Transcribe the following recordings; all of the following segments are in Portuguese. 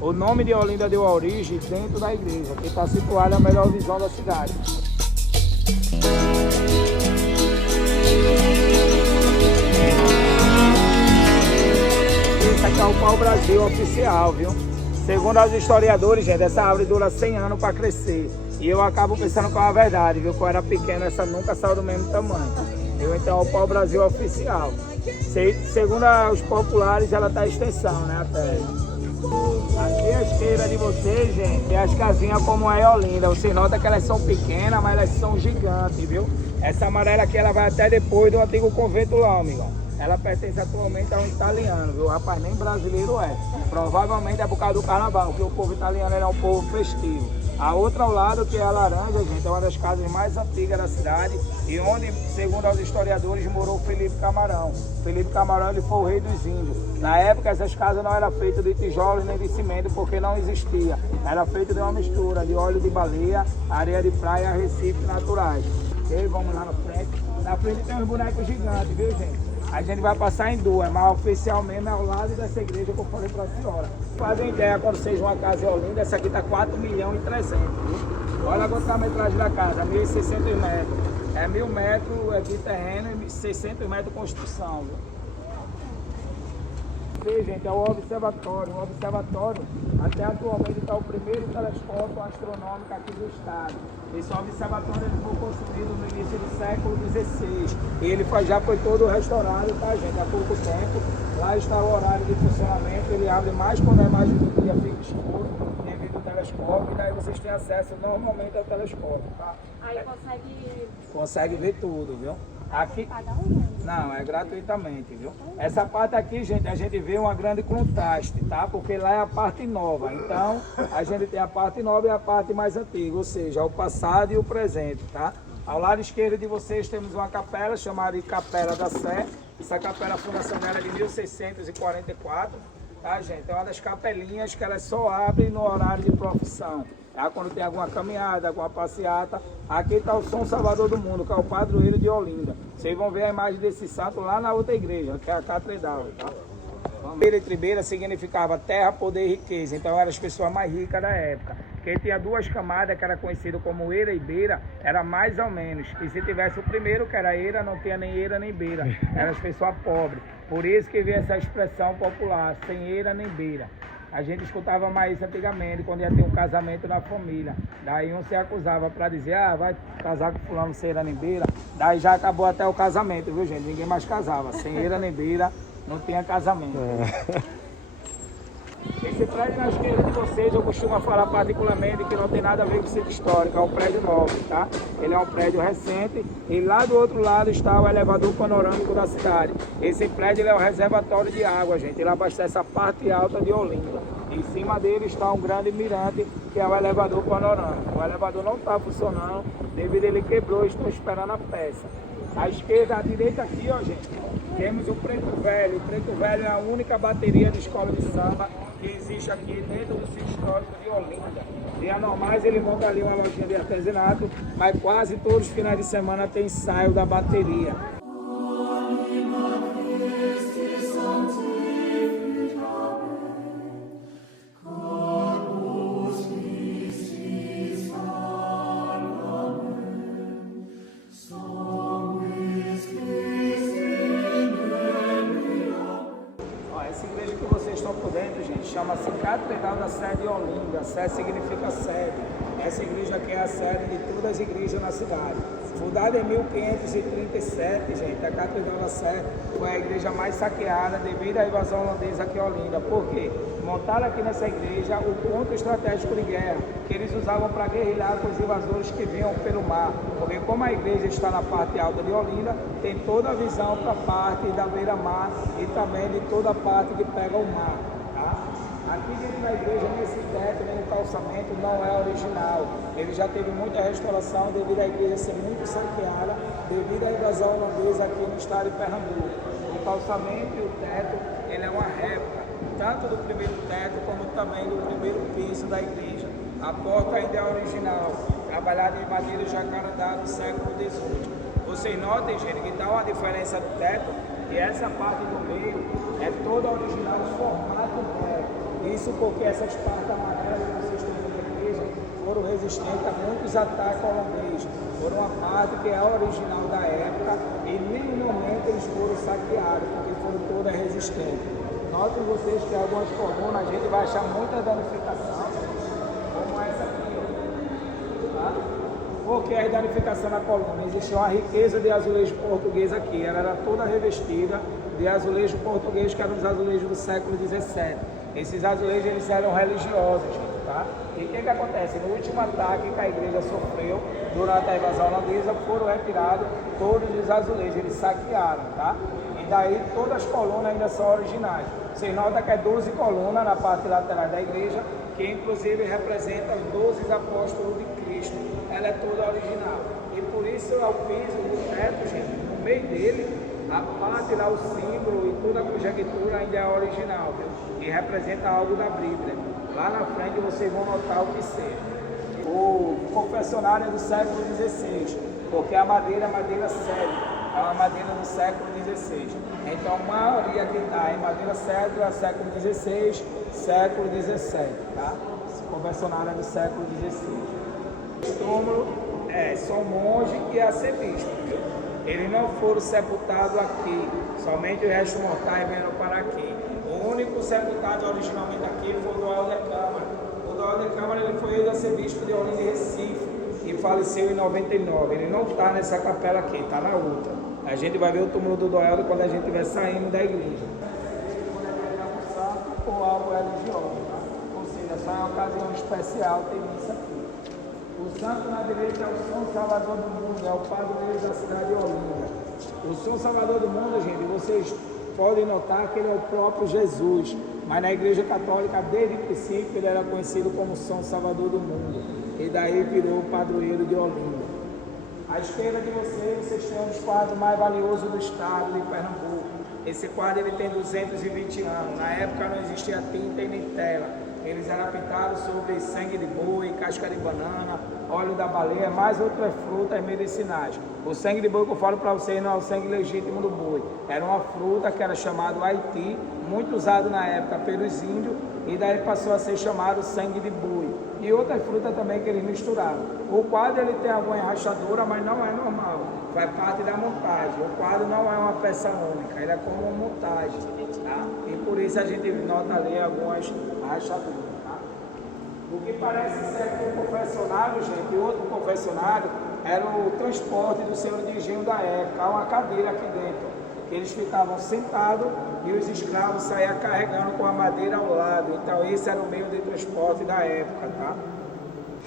O nome de Olinda deu origem dentro da igreja, que está situada na melhor visão da cidade. Esse aqui é o pau-brasil oficial, viu? Segundo os historiadores, gente, essa árvore dura 100 anos para crescer. E eu acabo pensando que é uma verdade, viu? Quando eu era pequeno, essa nunca saiu do mesmo tamanho. Então é o pau-brasil oficial. Segundo os populares, ela está em extensão, né, a terra. Aqui à esquerda de vocês, gente, tem as casinhas como é Olinda. Você nota que elas são pequenas, mas elas são gigantes, viu? Essa amarela aqui, ela vai até depois do antigo convento lá, amigão. Ela pertence atualmente a um italiano, viu? Rapaz, nem brasileiro é. Provavelmente é por causa do carnaval, porque o povo italiano é um povo festivo. A outra ao lado, que é a Laranja, gente, é uma das casas mais antigas da cidade e onde, segundo os historiadores, morou Felipe Camarão. Felipe Camarão, ele foi o rei dos índios. Na época, essas casas não eram feitas de tijolos nem de cimento, porque não existia. Era feita de uma mistura de óleo de baleia, areia de praia e arrecifes naturais. Ok, vamos lá na frente. Na frente tem uns bonecos gigantes, viu, gente? A gente vai passar em duas, mas oficial mesmo é ao lado dessa igreja que eu falei para a senhora. Fazem ideia, quando seja uma casa em Olinda, essa aqui está 4.300.000. Olha a quilometragem da casa, 1.600 metros. É 1.000 metros de terreno e 600 metros de construção. Viu? Gente, é o observatório. O observatório, até atualmente, está o primeiro telescópio astronômico aqui do estado. Esse observatório ele foi construído no início do século XVI. E ele já foi todo restaurado, tá, gente? Há pouco tempo. Lá está o horário de funcionamento. Ele abre mais quando é mais do dia, fica escuro, devido ao telescópio. E daí vocês têm acesso normalmente ao telescópio, tá? Aí consegue ver tudo, viu? Aqui não, é gratuitamente, viu? Essa parte aqui, gente, a gente vê uma grande contraste, tá? Porque lá é a parte nova. Então, a gente tem a parte nova e a parte mais antiga, ou seja, o passado e o presente, tá? Ao lado esquerdo de vocês temos uma capela chamada de Capela da Sé. Essa capela, a fundação dela é de 1644, tá, gente? É uma das capelinhas que elas só abrem no horário de profissão. Tá? Quando tem alguma caminhada, alguma passeata. Aqui está o São Salvador do Mundo, que é o padroeiro de Olinda. Vocês vão ver a imagem desse santo lá na outra igreja, que é a Catedral. Tá? Beira e Tribeira significava terra, poder e riqueza. Então eram as pessoas mais ricas da época. Quem tinha duas camadas, que era conhecido como eira e beira, era mais ou menos. E se tivesse o primeiro, que era eira, não tinha nem eira nem beira. Eram as pessoas pobres. Por isso que veio essa expressão popular, sem eira nem beira. A gente escutava mais isso antigamente, quando ia ter um casamento na família. Daí um se acusava para dizer, vai casar com fulano sem eira nem beira. Daí já acabou até o casamento, viu, gente? Ninguém mais casava. Sem eira nem beira, não tinha casamento. Esse prédio na esquerda de vocês, eu costumo falar particularmente que não tem nada a ver com o centro histórico, é um prédio novo, tá? Ele é um prédio recente e lá do outro lado está o elevador panorâmico da cidade. Esse prédio ele é um reservatório de água, gente, ele abastece a parte alta de Olinda. Em cima dele está um grande mirante, que é o elevador panorâmico. O elevador não está funcionando, devido a ele quebrou e estou esperando a peça. À esquerda, à direita aqui, ó, gente, temos o Preto Velho. O Preto Velho é a única bateria de escola de samba que existe aqui dentro do centro histórico de Olinda. Dias normais ele monta ali uma lojinha de artesanato, mas quase todos os finais de semana tem ensaio da bateria. Chama-se Catedral da Sé de Olinda. Sé significa sede. Essa igreja aqui é a sede de todas as igrejas na cidade. Fundada em 1537, gente, a Catedral da Sé foi a igreja mais saqueada devido à invasão holandesa aqui em Olinda. Por quê? Montaram aqui nessa igreja o ponto estratégico de guerra, que eles usavam para guerrilhar com os invasores que vinham pelo mar. Porque como a igreja está na parte alta de Olinda, tem toda a visão para a parte da beira-mar e também de toda a parte que pega o mar. Aqui dentro da igreja, nesse teto, no calçamento, não é original. Ele já teve muita restauração devido à igreja ser muito saqueada, devido à invasão holandesa aqui no estado de Pernambuco. O calçamento e o teto, ele é uma réplica, tanto do primeiro teto como também do primeiro piso da igreja. A porta ainda é original, trabalhada em madeira jacarandá do século XVIII. Vocês notem, gente, que dá uma diferença do teto, e essa parte do meio é toda original, formato dela. Isso porque essas partes amarelas que vocês têm na igreja foram resistentes a muitos ataques holandeses. Foram uma parte que é a original da época e em nenhum momento eles foram saqueados, porque foram todas resistentes. Notem vocês que algumas colunas a gente vai achar muita danificação, como essa aqui, ó. Tá? Por que a danificação na coluna? Existe uma riqueza de azulejo português aqui, ela era toda revestida de azulejo português, que eram os azulejos do século XVII. Esses azulejos eles eram religiosos, gente, tá? E o que acontece? No último ataque que a igreja sofreu durante a invasão holandesa, foram retirados todos os azulejos, eles saquearam, tá? E daí todas as colunas ainda são originais. Vocês notam que é 12 colunas na parte lateral da igreja, que inclusive representa os 12 apóstolos de Cristo. Ela é toda original. E por isso é o piso do teto, gente, no meio dele, a parte lá, o símbolo e toda a conjectura ainda é original, viu? E representa algo da Bíblia. Lá na frente vocês vão notar o que seja. O confessionário é do século XVI, porque a madeira é madeira cedro, é uma madeira do século XVI. Então a maioria que está em madeira cedro é século XVI, século XVII, tá? Esse confessionário é do século XVI. O túmulo é só monge e arcebispo, viu? Eles não foram sepultados aqui, somente os restos mortais vieram para aqui. O único sepultado originalmente aqui foi o Doel de Câmara. O Doel de Câmara ele foi ex-arcebispo de Olinda e Recife e faleceu em 99. Ele não está nessa capela aqui, está na outra. A gente vai ver o túmulo do Doel quando a gente estiver saindo da igreja. Um santo ou algo religioso, tá? Ou seja, só em ocasião especial tem isso aqui. O santo na direita é o São Salvador do Mundo, é o padroeiro da cidade de Olinda. O São Salvador do Mundo, gente, vocês podem notar que ele é o próprio Jesus, mas na Igreja Católica, desde o princípio, ele era conhecido como São Salvador do Mundo, e daí virou o padroeiro de Olinda. À esquerda de vocês têm um dos quadros mais valiosos do estado de Pernambuco. Esse quadro ele tem 220 anos, na época não existia tinta e nem tela. Eles eram pintados sobre sangue de boi, casca de banana, óleo da baleia, mais outras frutas medicinais. O sangue de boi que eu falo para vocês não é o sangue legítimo do boi. Era uma fruta que era chamada Haiti, muito usado na época pelos índios, e daí passou a ser chamado sangue de boi. E outras frutas também que eles misturavam. O quadro ele tem alguma rachadura, mas não é normal. Faz parte da montagem. O quadro não é uma peça única, ele é como uma montagem. Tá? E por isso a gente nota ali algumas rachaduras. Tá? O que parece ser aqui um confessionário, gente, e outro confessionário, era o transporte do senhor de engenho da época. Há uma cadeira aqui dentro. Eles ficavam sentados e os escravos saíam carregando com a madeira ao lado. Então esse era o meio de transporte da época, tá?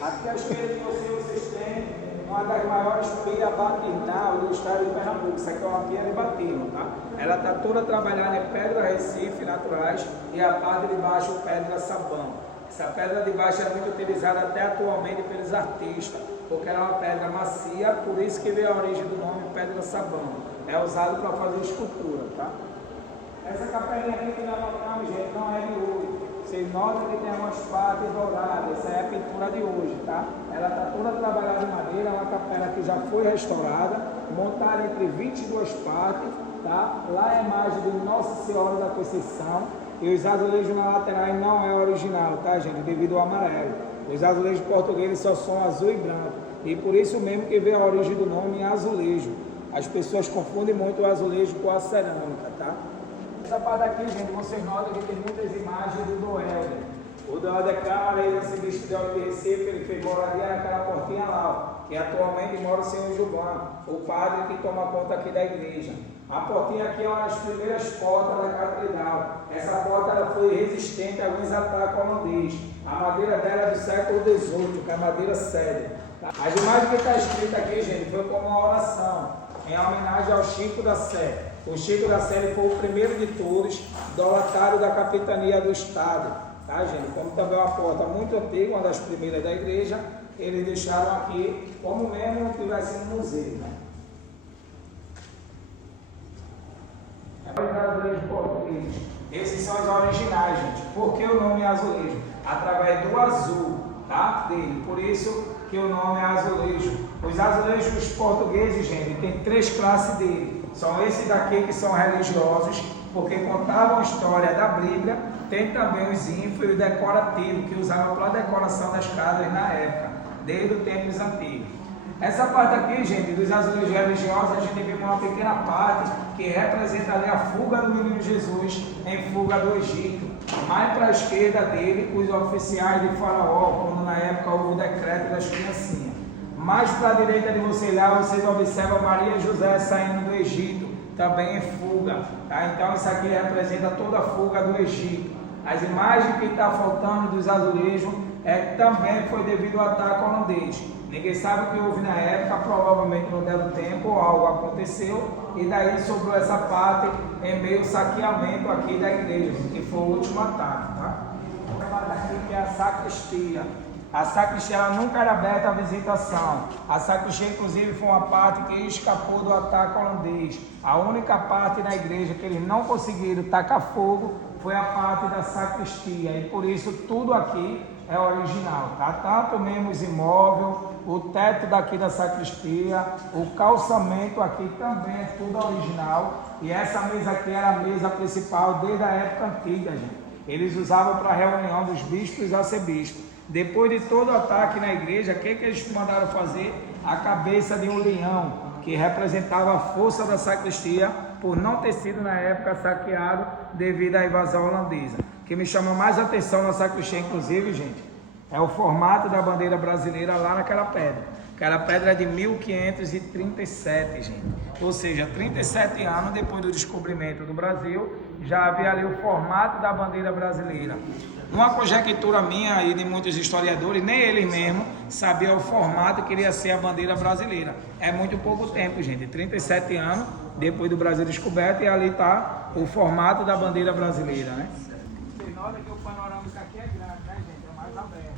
Aqui à esquerda de vocês têm uma das maiores pilhas batismal do estado de Pernambuco. Isso aqui é uma pilha de batismo, tá? Ela está toda trabalhada em pedra Recife naturais e a parte de baixo pedra sabão. Essa pedra de baixo é muito utilizada até atualmente pelos artistas, porque ela é uma pedra macia, por isso que veio a origem do nome pedra sabão. É usado para fazer escultura, tá? Essa capelinha aqui que nós notamos, gente, não é de hoje. Vocês notam que tem umas partes douradas, essa é a pintura de hoje, tá? Ela está toda trabalhada em madeira, é uma capela que já foi restaurada, montada entre 22 partes, tá? Lá é a imagem de Nossa Senhora da Conceição, e os azulejos na lateral não é original, tá, gente? Devido ao amarelo. Os azulejos portugueses só são azul e branco, e por isso mesmo que veio a origem do nome azulejo. As pessoas confundem muito o azulejo com a cerâmica, tá? Essa parte aqui, gente, vocês notam que tem muitas imagens do Doel. O Doel de Câmara, ele se vestiu de Olinda e Recife, ele fez moradia naquela portinha lá, ó, que atualmente mora o senhor Gilvan, o padre que toma conta aqui da igreja. A portinha aqui é uma das primeiras portas da catedral. Essa porta ela foi resistente a alguns ataques holandeses. A madeira dela é do século XVIII, que é a madeira cedro. Tá? As imagens que está escrita aqui, gente, foi como uma oração, em homenagem ao Chico da Sé. O Chico da Sé foi o primeiro de todos, idolatário da capitania do estado, tá, gente? Como também é uma porta muito antiga, uma das primeiras da igreja, eles deixaram aqui como mesmo se tivesse um museu, né? Os azulejos portugueses, esses são os originais, gente. Por que o nome é azulejo? Através do azul, tá, dele. Por isso que o nome é azulejo. Os azulejos portugueses, gente, tem 3 classes dele. São esses daqui que são religiosos, porque contavam a história da Bíblia. tem também os ínfos e o decorativo, que usavam para a decoração das casas na época, desde os tempos antigos. Essa parte aqui, gente, dos azulejos religiosos, a gente vê uma pequena parte que representa ali a fuga do menino Jesus em fuga do Egito. Mais para a esquerda dele, os oficiais de Faraó, quando na época houve o decreto das criancinhas. Mais para a direita de você lá, vocês observam Maria e José saindo do Egito, também em fuga. Tá? Então isso aqui representa toda a fuga do Egito. As imagens que está faltando dos azulejos também foi devido ao ataque holandês. Ninguém sabe o que houve na época, provavelmente não deram tempo, algo aconteceu, e daí sobrou essa parte em meio saqueamento aqui da igreja, que foi o último ataque. Tá? Aqui que é a sacristia. A sacristia ela nunca era aberta à visitação. A sacristia, inclusive, foi uma parte que escapou do ataque holandês. A única parte da igreja que eles não conseguiram tacar fogo foi a parte da sacristia. E por isso tudo aqui é original. Tá? Tanto mesmo os imóveis, o teto daqui da sacristia, o calçamento aqui também é tudo original. E essa mesa aqui era a mesa principal desde a época antiga, gente. Eles usavam para a reunião dos bispos e arcebispos. Depois de todo o ataque na igreja, o que eles mandaram fazer? A cabeça de um leão, que representava a força da sacristia, por não ter sido na época saqueado devido à invasão holandesa. O que me chama mais atenção na sacristia, inclusive, gente, é o formato da bandeira brasileira lá naquela pedra. Aquela pedra é de 1537, gente. Ou seja, 37 anos depois do descobrimento do Brasil, já havia ali o formato da bandeira brasileira. Uma conjectura minha e de muitos historiadores, nem eles mesmos sabiam o formato que iria ser a bandeira brasileira. É muito pouco tempo, gente. 37 anos depois do Brasil descoberto, e ali está o formato da bandeira brasileira, né? Vocês notam que o panorâmico aqui é grande, né, gente? É mais aberto.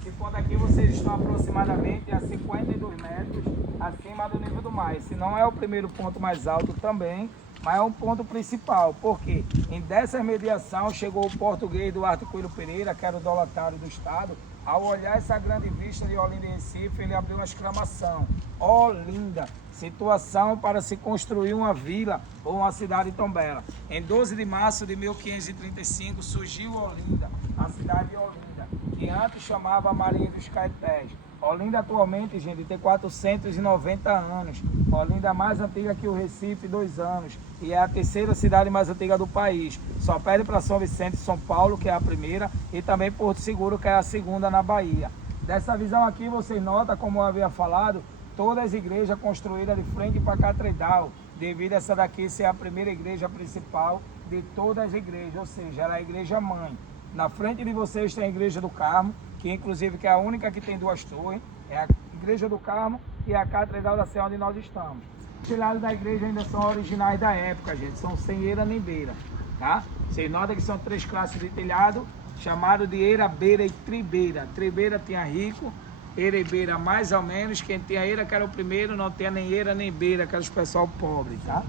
Esse ponto aqui vocês estão aproximadamente a 52 metros acima do nível do mar. Esse não é o primeiro ponto mais alto também, mas é um ponto principal, porque em dessa mediação chegou o português Duarte Coelho Pereira, que era o dolatário do estado. Ao olhar essa grande vista de Olinda e Recife, ele abriu uma exclamação: Olinda, situação para se construir uma vila ou uma cidade tão bela. Em 12 de março de 1535 surgiu Olinda, a cidade de Olinda, que antes chamava Marinha dos Caetés. Olinda atualmente, gente, tem 490 anos. Olinda é mais antiga que o Recife, 2 anos. E é a terceira cidade mais antiga do país. Só perde para São Vicente e São Paulo, que é a primeira, e também Porto Seguro, que é a segunda na Bahia. Dessa visão aqui, vocês notam, como eu havia falado, todas as igrejas construídas de frente para a catedral, devido a essa daqui ser a primeira igreja principal de todas as igrejas, ou seja, ela é a igreja mãe. Na frente de vocês tem a igreja do Carmo, que inclusive que é a única que tem 2 torres, é a igreja do Carmo e a catedral da Sé onde nós estamos. Os telhados da igreja ainda são originais da época, gente, são sem eira nem beira, tá? Vocês notam que são 3 classes de telhado, chamado de eira, beira e tribeira. Tribeira tinha rico, eira e beira mais ou menos, quem tinha eira que era o primeiro, não tinha nem eira nem beira, que era os pessoal pobre, tá?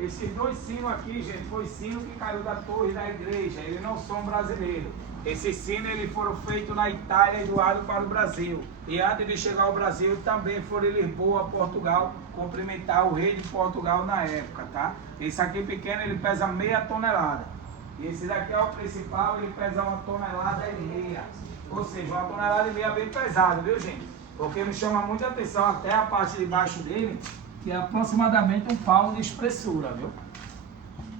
Esses 2 sinos aqui, gente, foi sino que caiu da torre da igreja, eles não são brasileiros. Esses sinos eles foram feitos na Itália e doados para o Brasil. E antes de chegar ao Brasil, também foram em Lisboa, Portugal, cumprimentar o rei de Portugal na época, tá? Esse aqui pequeno, ele pesa meia tonelada. E esse daqui é o principal, ele pesa 1,5 toneladas. Ou seja, 1,5 toneladas é bem pesado, viu, gente? Porque me chama muita atenção até a parte de baixo dele, que é aproximadamente 1 palmo de espessura, viu?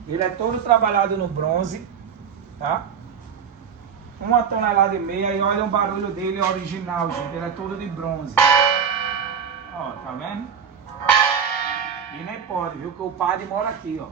Ele é todo trabalhado no bronze, tá? 1,5 toneladas, e olha o barulho dele original, gente, ele é todo de bronze. Ó, tá vendo? E nem pode, viu, que o padre mora aqui, ó.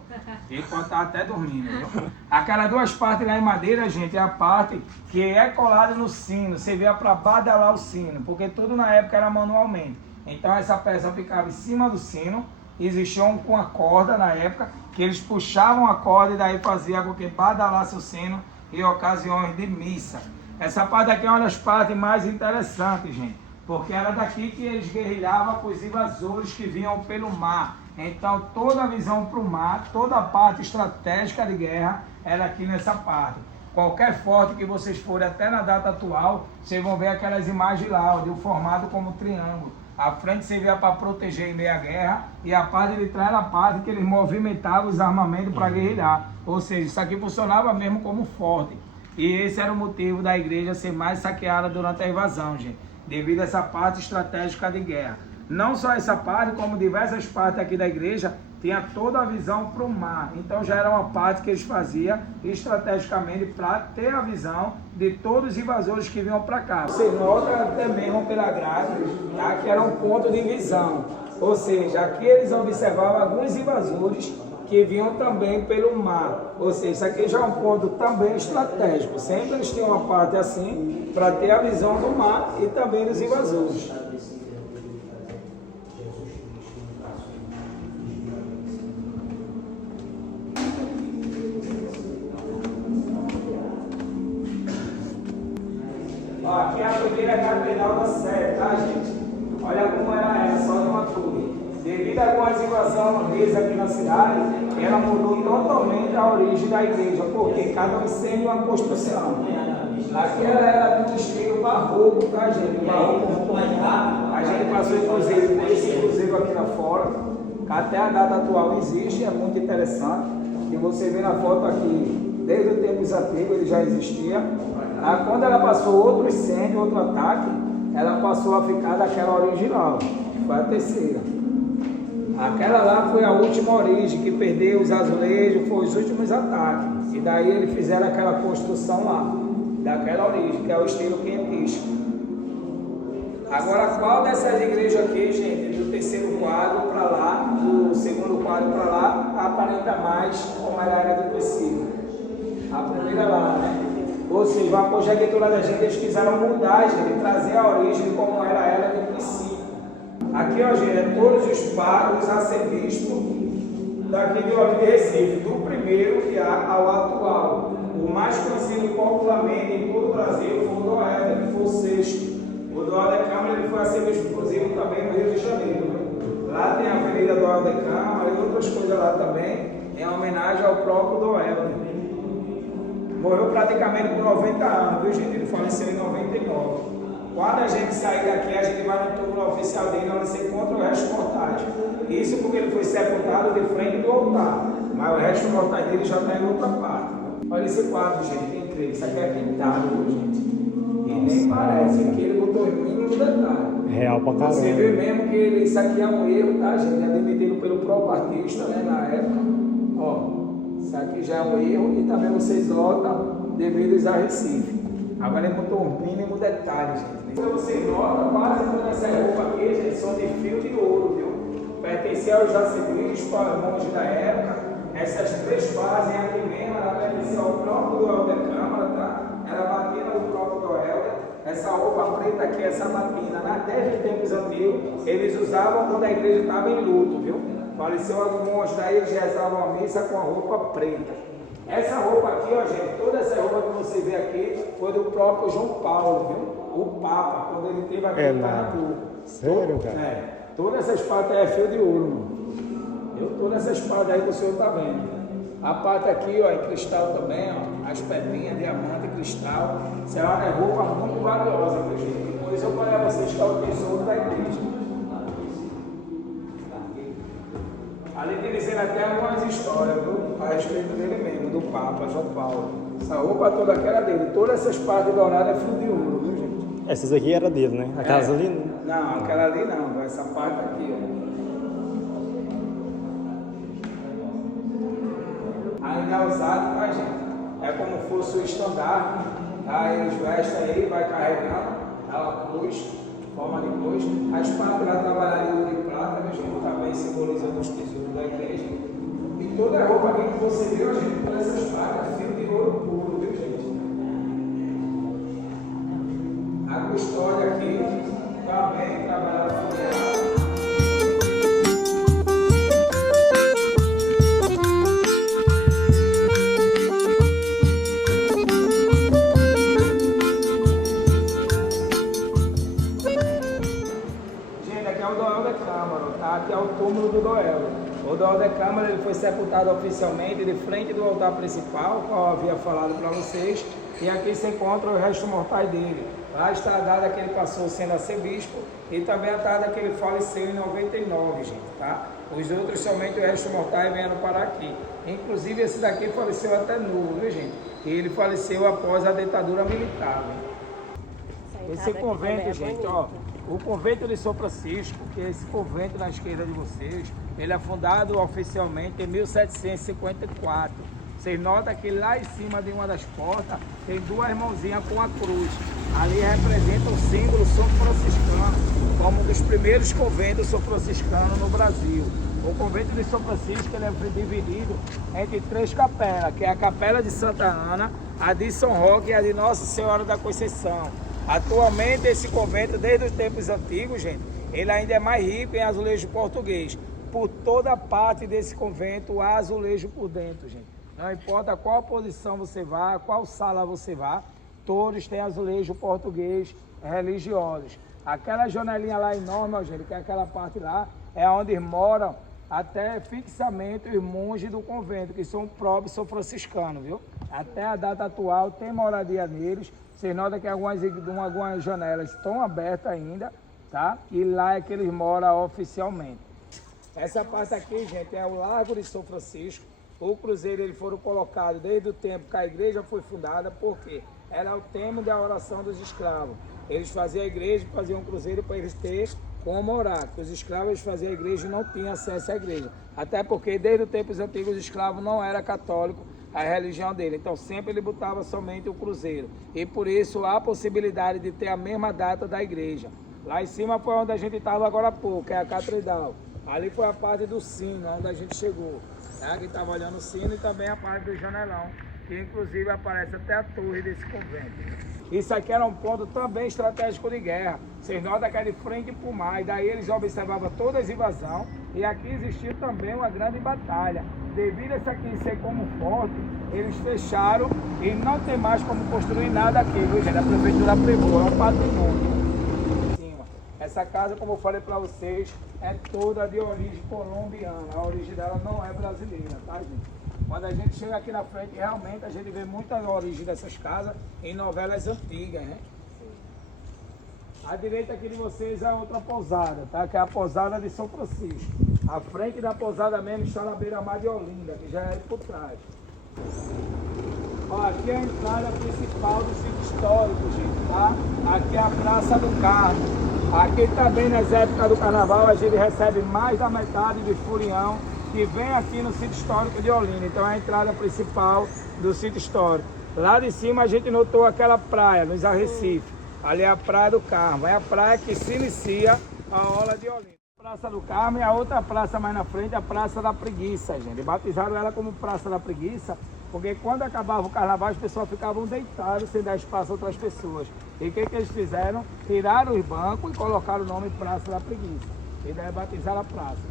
Ele pode estar até dormindo, viu? Aquelas 2 partes lá em madeira, gente, é a parte que é colada no sino, você vê para badalar o sino, porque tudo na época era manualmente. Então essa peça ficava em cima do sino, existia com a corda na época, que eles puxavam a corda e daí fazia com que badalasse o sino em ocasiões de missa. Essa parte aqui é uma das partes mais interessantes, gente, porque era daqui que eles guerrilhavam com os invasores que vinham pelo mar. Então toda a visão para o mar, toda a parte estratégica de guerra era aqui nessa parte. Qualquer forte que vocês forem até na data atual, vocês vão ver aquelas imagens lá, de um formado como triângulo. A frente servia para proteger em meio à guerra, e a parte de trás era a parte que eles movimentavam os armamentos para guerrilhar. Ou seja, isso aqui funcionava mesmo como forte. E esse era o motivo da igreja ser mais saqueada durante a invasão, gente, devido a essa parte estratégica de guerra. Não só essa parte, como diversas partes aqui da igreja, tinha toda a visão para o mar. Então já era uma parte que eles faziam estrategicamente para ter a visão de todos os invasores que vinham para cá. Você nota até mesmo pela grade, tá, que era um ponto de visão. Ou seja, aqui eles observavam alguns invasores que vinham também pelo mar. Ou seja, isso aqui já é um ponto também estratégico. Sempre eles tinham uma parte assim para ter a visão do mar e também dos invasores. Aqui é a primeira catedral da Sé, tá, gente? Olha como era ela, só de uma torre. Devido a algumas invasões aqui na cidade, ela mudou totalmente a origem da igreja, porque cada um sendo uma construção. Aqui ela era do estilo barroco, tá, gente? Barroco. A gente passou inclusive por esse cruzeiro aqui lá fora, que até a data atual existe, é muito interessante. E você vê na foto aqui, desde os tempos antigos ele já existia. Quando ela passou outro incêndio, outro ataque, ela passou a ficar daquela original, que foi a terceira. Aquela lá foi a última origem, que perdeu os azulejos, foi os últimos ataques. E daí eles fizeram aquela construção lá, daquela origem, que é o estilo quentístico. Agora, qual dessas igrejas aqui, gente, do terceiro quadro para lá, do segundo quadro para lá, aparenta mais como ela era do princípio? A primeira lá, né? Ou seja, a conjectura da gente, eles quiseram mudar, gente, trazer a origem como era ela do princípio. Aqui, ó, gente, é todos os pagos arcebispos daqui de Recife, do primeiro que há ao atual. O mais conhecido popularmente em todo o Brasil foi o Doelder, que foi o sexto. O Doelder Câmara ele foi arcebispo, inclusive, também no Rio de Janeiro. Lá tem a Avenida Doelder Câmara e outras coisas lá também, em homenagem ao próprio Doelder. Morreu praticamente com 90 anos, viu, gente? Ele faleceu em 99. Quando a gente sair daqui, a gente vai no túmulo oficial dele, onde você encontra o resto mortais. Isso porque ele foi sepultado de frente do altar. Mas o resto mortais dele já está em outra parte. Olha esse quadro, gente, tem três. Isso aqui é pintado, viu, gente? E nem parece. Aqui ele botou o mínimo detalhe. Real pra caramba. Você vê mesmo que isso aqui é um erro, tá, gente? É demitido pelo próprio artista, né, na época. Ó. Isso aqui já é um erro e também vocês notam devido a Recife. Agora ele botou um mínimo detalhe, gente. Então você nota quase toda essa roupa aqui, gente, são de fio de ouro, viu? Pertencia aos arcebispos, aos monges da época. Essas três fases aqui mesmo, ela pertencia ao próprio Doelder Câmara, tá? Ela batina no próprio Doelder. Essa roupa preta aqui, essa batina, desde os tempos antigos, eles usavam quando a igreja estava em luto, viu? Faleceu algum monge, daí eles rezavam a missa com a roupa preta. Essa roupa aqui, ó, gente, toda essa roupa que você vê aqui foi do próprio João Paulo, viu? O Papa, quando ele teve aqui em Pernambuco. Sério, cara? Toda essa espada é fio de ouro, mano. Toda essa espada aí que o senhor tá vendo. A parte aqui, ó, em cristal também, ó, as pedrinhas, diamante, cristal. Isso é uma roupa muito valiosa, meu gente. Por isso eu falei a vocês que é o tesouro da igreja. Ali tem dizendo até algumas histórias, viu? A respeito dele mesmo, do Papa João Paulo. Essa roupa toda aqui era dele. Todas essas partes douradas é fio de ouro, viu, gente? Essas aqui era dele, né? Aquelas ali não. Não, aquela ali não. Essa parte aqui, ó. Ainda é usado, tá, gente? É como fosse o estandarte. Aí eles vestem aí, vai carregando. Ela cruz, forma de cruz. A espada ela trabalhada em ouro e prata, né, gente? Também simbolizando os tesouros da igreja. E toda a roupa aqui que você viu, gente, por essa espada é fio de ouro puro, viu, gente? A custódia aqui também trabalhada com ela. Aqui é o túmulo do Doelder. O Doelder Câmara ele foi sepultado oficialmente de frente do altar principal, qual eu havia falado para vocês, e aqui se encontra o resto mortais dele. Lá está a data que ele passou sendo arcebispo e também a data que ele faleceu em 99, gente, tá? Os outros, somente o resto mortais vieram parar aqui. Inclusive, esse daqui faleceu até novo, viu, gente? E ele faleceu após a ditadura militar, viu? Esse convento, gente, ó, o convento de São Francisco, que é esse convento na esquerda de vocês, ele é fundado oficialmente em 1754. Vocês notam que lá em cima de uma das portas tem duas mãozinhas com a cruz. Ali representa o símbolo são franciscano, como um dos primeiros conventos são franciscanos no Brasil. O convento de São Francisco ele é dividido entre três capelas, que é a capela de Santa Ana, a de São Roque e a de Nossa Senhora da Conceição. Atualmente esse convento, desde os tempos antigos, gente, ele ainda é mais rico em azulejo português. Por toda parte desse convento há azulejo por dentro, gente. Não importa qual posição você vá, qual sala você vá, todos têm azulejo português religiosos. Aquela janelinha lá enorme, gente, que é aquela parte lá, é onde moram até fixamente os monges do convento, que são próprios são franciscanos, viu? Até a data atual tem moradia neles. Vocês notam que algumas janelas estão abertas ainda, tá? E lá é que eles moram oficialmente. Essa parte aqui, gente, é o Largo de São Francisco. O cruzeiro, eles foram colocados desde o tempo que a igreja foi fundada, porque era o tema da oração dos escravos. Eles faziam a igreja, faziam um cruzeiro para eles terem como orar, porque os escravos faziam a igreja e não tinham acesso à igreja. Até porque desde os tempos antigos os escravos não eram católicos, a religião dele. Então sempre ele botava somente o cruzeiro. E por isso há a possibilidade de ter a mesma data da igreja. Lá em cima foi onde a gente estava agora há pouco, que é a catedral. Ali foi a parte do sino, onde a gente chegou. Que estava olhando o sino e também a parte do janelão, que inclusive aparece até a torre desse convento. Isso aqui era um ponto também estratégico de guerra. Vocês notam que é de frente para o mar, e daí eles observavam todas as invasões, e aqui existiu também uma grande batalha. Devido a isso aqui ser como forte, eles fecharam e não tem mais como construir nada aqui, viu, gente? A prefeitura privou, é um patrimônio. Essa casa, como eu falei para vocês, é toda de origem colombiana. A origem dela não é brasileira, tá, gente? Quando a gente chega aqui na frente, realmente a gente vê muita origem dessas casas em novelas antigas, né? À direita aqui de vocês é outra pousada, tá? Que é a pousada de São Francisco. À frente da pousada mesmo está na beira-mar de Olinda, que já é por trás. Ó, aqui é a entrada principal do sítio histórico, gente, tá? Aqui é a Praça do Carmo. Aqui também nas épocas do carnaval a gente recebe mais da metade de furião que vem aqui no sítio histórico de Olinda. Então é a entrada principal do sítio histórico. Lá de cima a gente notou aquela praia, nos Arrecife. Ali é a Praia do Carmo. É a praia que se inicia a orla de Olinda. Praça do Carmo e a outra praça mais na frente é a Praça da Preguiça, gente. Batizaram ela como Praça da Preguiça, porque quando acabava o carnaval as pessoas ficavam deitadas sem dar espaço a outras pessoas. E o que eles fizeram? Tiraram os bancos e colocaram o nome Praça da Preguiça. E daí batizaram a praça.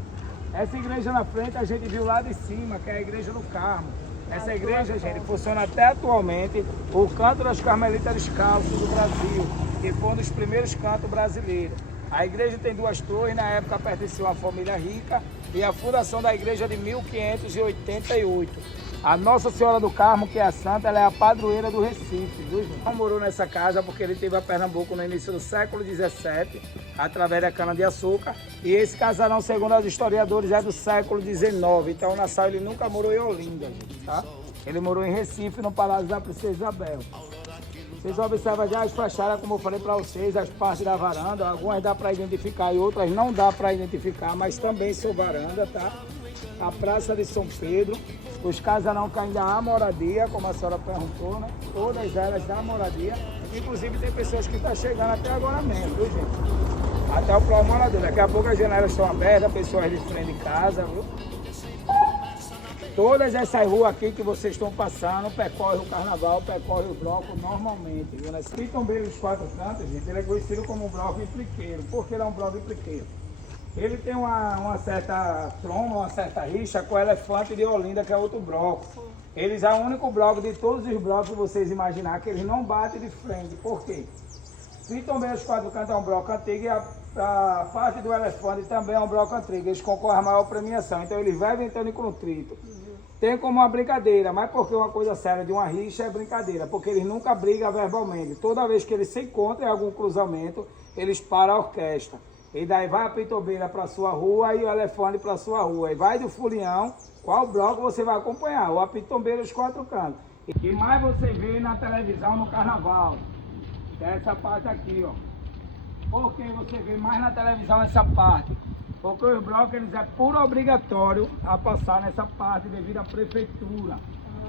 Essa igreja na frente a gente viu lá de cima, que é a Igreja do Carmo. Essa igreja, gente, funciona até atualmente o canto das Carmelitas Descalços do Brasil, que foi um dos primeiros cantos brasileiros. A igreja tem duas torres, na época pertenceu a uma família rica, e a fundação da igreja é de 1588. A Nossa Senhora do Carmo, que é a santa, ela é a padroeira do Recife, viu, gente? Não morou nessa casa porque ele teve a Pernambuco no início do século XVII, através da cana-de-açúcar, e esse casarão, segundo os historiadores, é do século XIX, então o Nassau ele nunca morou em Olinda, gente, tá? Ele morou em Recife, no Palácio da Princesa Isabel. Vocês observam já as fachadas, como eu falei para vocês, as partes da varanda, algumas dá para identificar e outras não dá para identificar, mas também são varanda, tá? A Praça de São Pedro, os casarão que ainda há moradia, como a senhora perguntou, né? Todas elas dão moradia, inclusive tem pessoas que estão chegando até agora mesmo, viu, gente? Até o plano moradeiro. Daqui a pouco as janelas estão abertas, pessoas de frente de casa, viu? Todas essas ruas aqui que vocês estão passando, percorre o carnaval, percorre o bloco normalmente. Viu? Esse Pitombeiro dos Quatro Cantos, gente, ele é conhecido como um bloco impliqueiro. Por que ele é um bloco impliqueiro? Ele tem uma certa tromba, uma certa rixa com o Elefante de Olinda, que é outro bloco. Eles é o único bloco de todos os blocos que vocês imaginar que eles não batem de frente. Por quê? Pitombeiro dos Quatro Cantos é um bloco antigo e a parte do Elefante também é um bloco antigo. Eles concorrem à maior premiação, então eles vão entrando em contrito. Tem como uma brincadeira, mas porque uma coisa séria de uma rixa é brincadeira, porque eles nunca brigam verbalmente. Toda vez que eles se encontram em algum cruzamento, eles param a orquestra. E daí vai a pitombeira para sua rua e o elefante para sua rua. E vai do fulião, qual bloco você vai acompanhar? Ou a pitombeira os 4 cantos. E que mais você vê na televisão no carnaval? É essa parte aqui, ó. Por que você vê mais na televisão essa parte? Porque os blocos eles é puro obrigatório a passar nessa parte devido à prefeitura.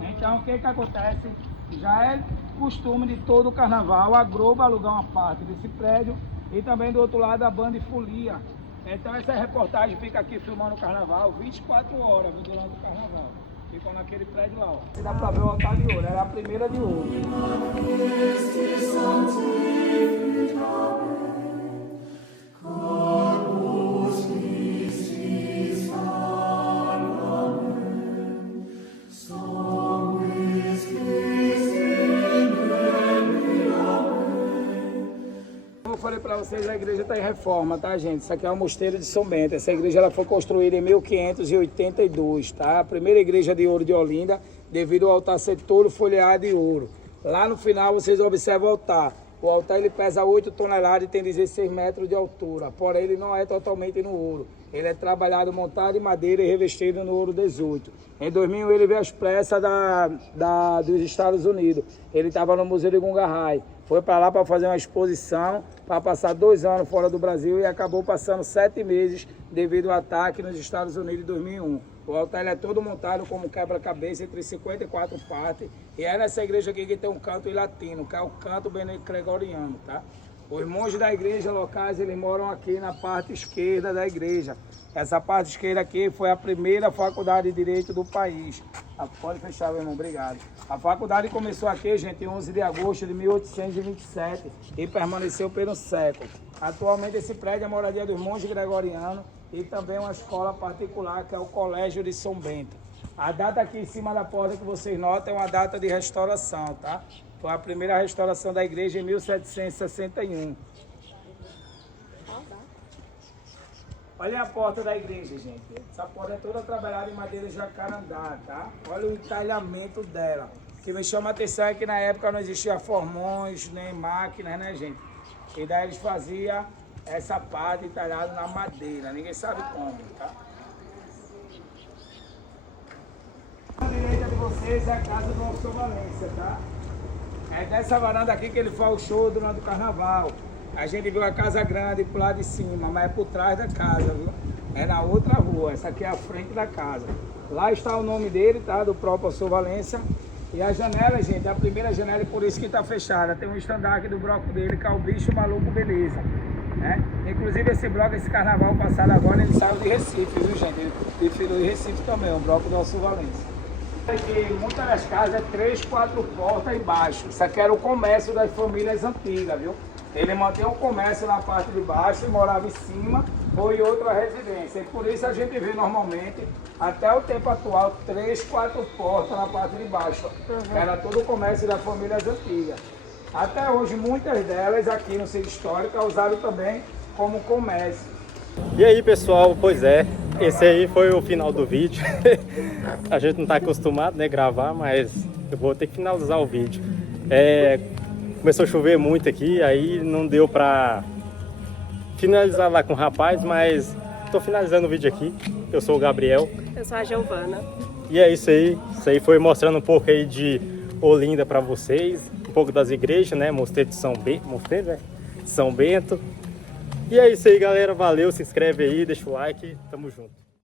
Então o que acontece? Já é costume de todo o carnaval a Globo alugar uma parte desse prédio e também do outro lado a banda e folia. Então essa reportagem fica aqui filmando o carnaval 24 horas do lado do carnaval. Ficam naquele prédio lá, ó. Se dá pra ver o altar de ouro, era a primeira de ouro. Como eu falei para vocês, a igreja está em reforma, tá, gente? Isso aqui é o Mosteiro de São Bento. Essa igreja ela foi construída em 1582, tá? A primeira igreja de ouro de Olinda, devido ao altar ser todo folheado de ouro. Lá no final vocês observam o altar. O altar ele pesa 8 toneladas e tem 16 metros de altura. Porém, ele não é totalmente no ouro. Ele é trabalhado, montado em madeira e revestido no ouro 18. Em 2001 ele veio às pressas dos Estados Unidos. Ele estava no Museu de Gungarai. Foi para lá para fazer uma exposição, para passar 2 anos fora do Brasil e acabou passando 7 meses devido ao ataque nos Estados Unidos em 2001. O altar ele é todo montado como quebra-cabeça entre 54 partes. E é nessa igreja aqui que tem um canto em latino, que é o canto benedictino, tá? Os monges da igreja locais, eles moram aqui na parte esquerda da igreja. Essa parte esquerda aqui foi a primeira faculdade de Direito do país. Pode fechar, meu irmão, obrigado. A faculdade começou aqui, gente, em 11 de agosto de 1827 e permaneceu por um século. Atualmente esse prédio é a moradia dos monges gregorianos e também uma escola particular, que é o Colégio de São Bento. A data aqui em cima da porta que vocês notam é uma data de restauração, tá? Foi a primeira restauração da igreja em 1761. Olha a porta da igreja, gente. Essa porta é toda trabalhada em madeira jacarandá, tá? Olha o entalhamento dela. O que me chama a atenção é que na época não existia formões, nem máquinas, né, gente? E daí eles faziam essa parte entalhada na madeira. Ninguém sabe como, tá? A direita de vocês é a casa do Alceu Valência, tá? É dessa varanda aqui que ele faz o show durante o carnaval. A gente viu a casa grande pro lado de cima, mas é por trás da casa, viu? É na outra rua, essa aqui é a frente da casa. Lá está o nome dele, tá? Do próprio Alceu Valência. E a janela, gente, é a primeira janela e por isso que tá fechada. Tem um estandarte do bloco dele, que é o Bicho Maluco Beleza, né? Inclusive esse bloco, esse carnaval passado agora, ele saiu de Recife, viu, gente? Ele desfilou em Recife também, o bloco do Alceu Valência. Aqui, muitas das casas é 3, 4 portas embaixo. Isso aqui era o comércio das famílias antigas, viu? Ele mantém o comércio na parte de baixo e morava em cima ou em outra residência. E por isso a gente vê normalmente, até o tempo atual, 3, 4 portas na parte de baixo. Era todo o comércio das famílias antigas. Até hoje, muitas delas aqui no centro histórico é usado também como comércio. E aí, pessoal, pois é, esse aí foi o final do vídeo. A gente não está acostumado, né, gravar, mas eu vou ter que finalizar o vídeo. Começou a chover muito aqui, aí não deu pra finalizar lá com o rapaz, mas tô finalizando o vídeo aqui. Eu sou o Gabriel. Eu sou a Giovana. E é isso aí foi mostrando um pouco aí de Olinda pra vocês, um pouco das igrejas, né, Mosteiro de São Bento. E é isso aí, galera, valeu, se inscreve aí, deixa o like, tamo junto.